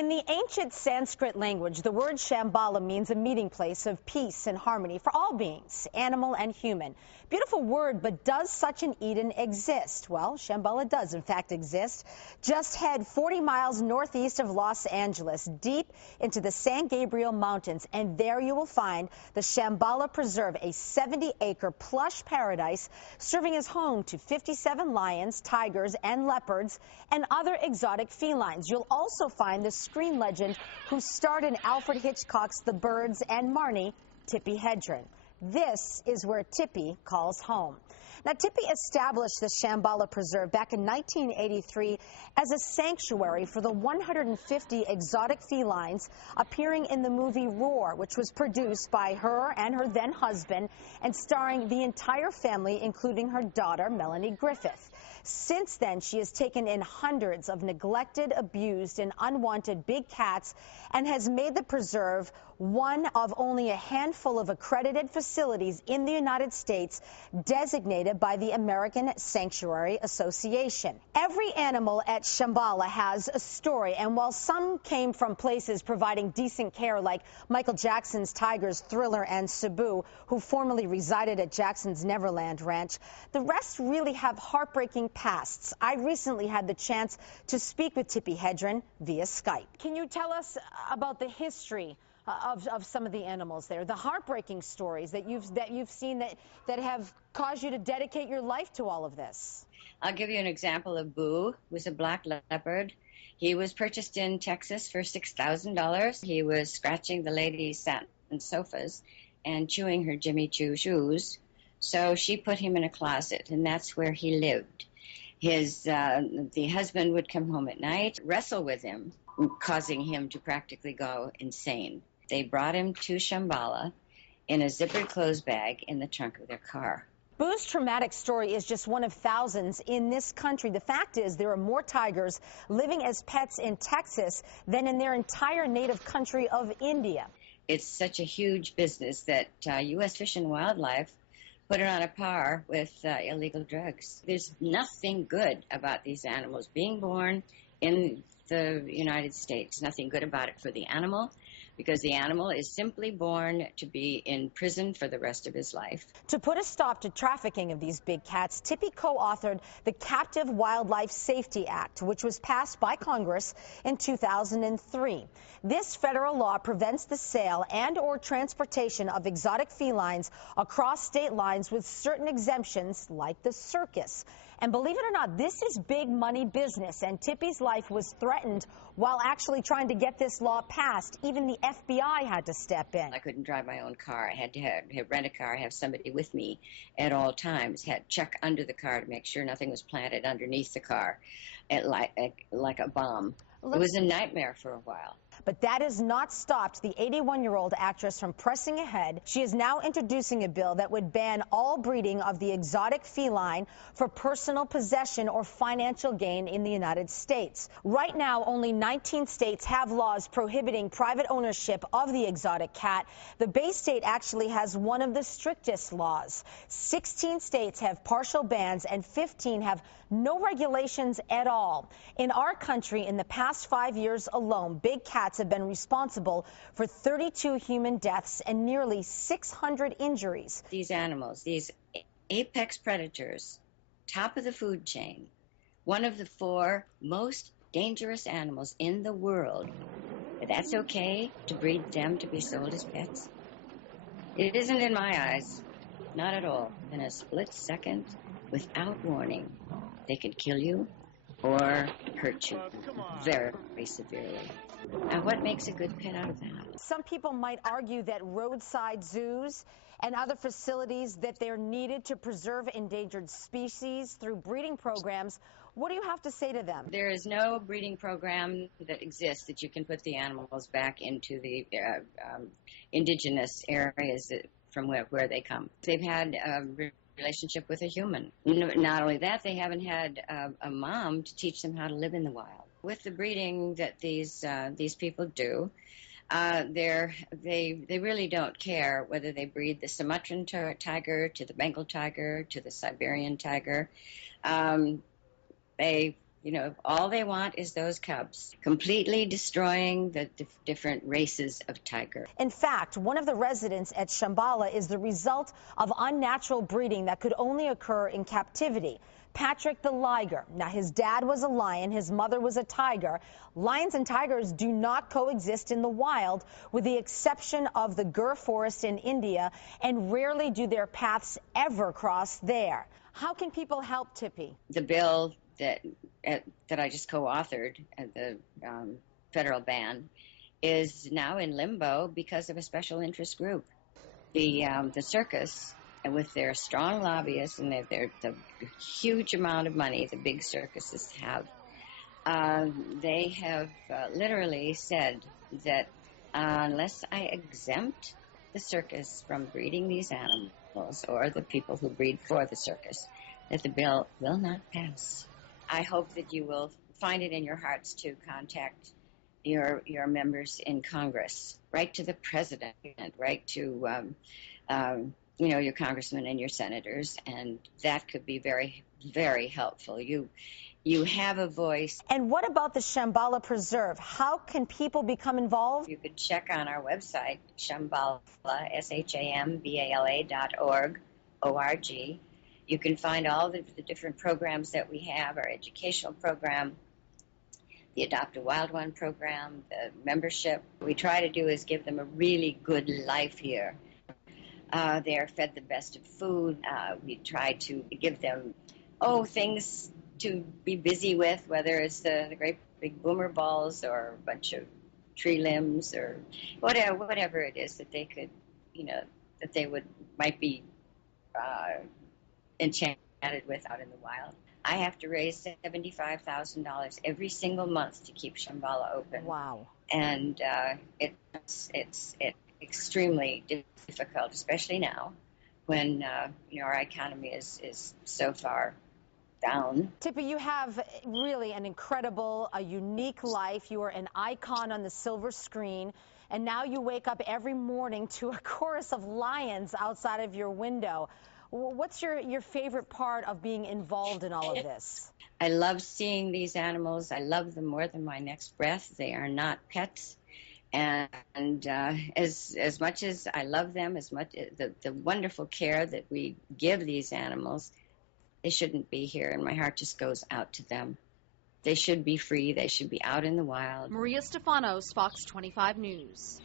In the ancient Sanskrit language, the word Shambhala means a meeting place of peace and harmony for all beings, animal and human. Beautiful word, but does such an Eden exist? Well, Shambhala does, in fact, exist. Just head 40 miles northeast of Los Angeles, deep into the San Gabriel Mountains, and there you will find the Shambhala Preserve, a 70-acre plush paradise serving as home to 57 lions, tigers, and leopards, and other exotic felines. You'll also find the screen legend who starred in Alfred Hitchcock's The Birds and Marnie, Tippi Hedren. This is where Tippi calls home. Now, Tippi established the Shambhala Preserve back in 1983 as a sanctuary for the 150 exotic felines appearing in the movie Roar, which was produced by her and her then-husband and starring the entire family, including her daughter, Melanie Griffith. Since then, she has taken in hundreds of neglected, abused, and unwanted big cats and has made the preserve one of only a handful of accredited facilities in the United States designated by the American Sanctuary Association. Every animal at Shambhala has a story, and while some came from places providing decent care like Michael Jackson's tigers Thriller and Cebu, who formerly resided at Jackson's Neverland Ranch, the rest really have heartbreaking pasts. I recently had the chance to speak with Tippi Hedren via Skype. Can you tell us about the history of some of the animals there, the heartbreaking stories that you've seen that have caused you to dedicate your life to all of this? I'll give you an example of Boo, who was a black leopard. He was purchased in Texas for $6,000. He was scratching the lady's satin sofas and chewing her Jimmy Choo shoes. So she put him in a closet, and that's where he lived. The husband would come home at night, wrestle with him, causing him to practically go insane. They brought him to Shambhala in a zippered clothes bag in the trunk of their car. Boo's traumatic story is just one of thousands in this country. The fact is there are more tigers living as pets in Texas than in their entire native country of India. It's such a huge business that U.S. Fish and Wildlife put it on a par with illegal drugs. There's nothing good about these animals being born in the United States. Nothing good about it for the animal, because the animal is simply born to be in prison for the rest of his life. To put a stop to trafficking of these big cats, Tippi co-authored the Captive Wildlife Safety Act, which was passed by Congress in 2003. This federal law prevents the sale and or transportation of exotic felines across state lines with certain exemptions like the circus. And believe it or not, this is big money business, and Tippi's life was threatened while actually trying to get this law passed. Even the FBI had to step in. I couldn't drive my own car. I had to rent a car, have somebody with me at all times, had check under the car to make sure nothing was planted underneath the car, like a bomb. It was a nightmare for a while. But that has not stopped the 81-year-old actress from pressing ahead. She is now introducing a bill that would ban all breeding of the exotic feline for personal possession or financial gain in the United States. Right now, only 19 states have laws prohibiting private ownership of the exotic cat. The Bay State actually has one of the strictest laws. 16 states have partial bans and 15 have no regulations at all. In our country, in the past 5 years alone, big cats have been responsible for 32 human deaths and nearly 600 injuries. These animals, these apex predators, top of the food chain, one of the 4 most dangerous animals in the world, that's okay to breed them to be sold as pets? It isn't in my eyes, not at all. In a split second, without warning, they can kill you or hurt you very, very severely. Now, what makes a good pet out of that? Some people might argue that roadside zoos and other facilities, that they're needed to preserve endangered species through breeding programs. What do you have to say to them? There is no breeding program that exists that you can put the animals back into the indigenous areas from where they come. They've had relationship with a human. Not only that, they haven't had a mom to teach them how to live in the wild. With the breeding that these people do, they really don't care whether they breed the Sumatran tiger to the Bengal tiger to the Siberian tiger. They You know, all they want is those cubs, completely destroying the different races of tiger. In fact, one of the residents at Shambhala is the result of unnatural breeding that could only occur in captivity. Patrick the liger. Now, his dad was a lion, his mother was a tiger. Lions and tigers do not coexist in the wild, with the exception of the Gir forest in India, and rarely do their paths ever cross there. How can people help, Tippi? The bill that I just co-authored, the federal ban, is now in limbo because of a special interest group. The circus, and with their strong lobbyists and the huge amount of money the big circuses have, they have literally said that unless I exempt the circus from breeding these animals, or the people who breed for the circus, that the bill will not pass. I hope that you will find it in your hearts to contact your members in Congress, write to the president, write to your congressmen and your senators, and that could be very, very helpful. You have a voice. And what about the Shambhala Preserve? How can people become involved? You could check on our website, Shambhala, SHAMBALA.org, O-R-G. You can find all the different programs that we have, our educational program, the Adopt a Wild One program, the membership. What we try to do is give them a really good life here. They are fed the best of food. We try to give them, things to be busy with, whether it's the great big boomer balls or a bunch of tree limbs or whatever it is that they could, that they might be enchanted with out in the wild. I have to raise $75,000 every single month to keep Shambhala open. Wow. And it's extremely difficult, especially now when our economy is so far down. Tippi, you have really an incredible, a unique life. You are an icon on the silver screen, and now you wake up every morning to a chorus of lions outside of your window. What's your favorite part of being involved in all of this? I love seeing these animals. I love them more than my next breath. They are not pets. And as much as I love them, as much the wonderful care that we give these animals, they shouldn't be here, and my heart just goes out to them. They should be free. They should be out in the wild. Maria Stefanos, Fox 25 News.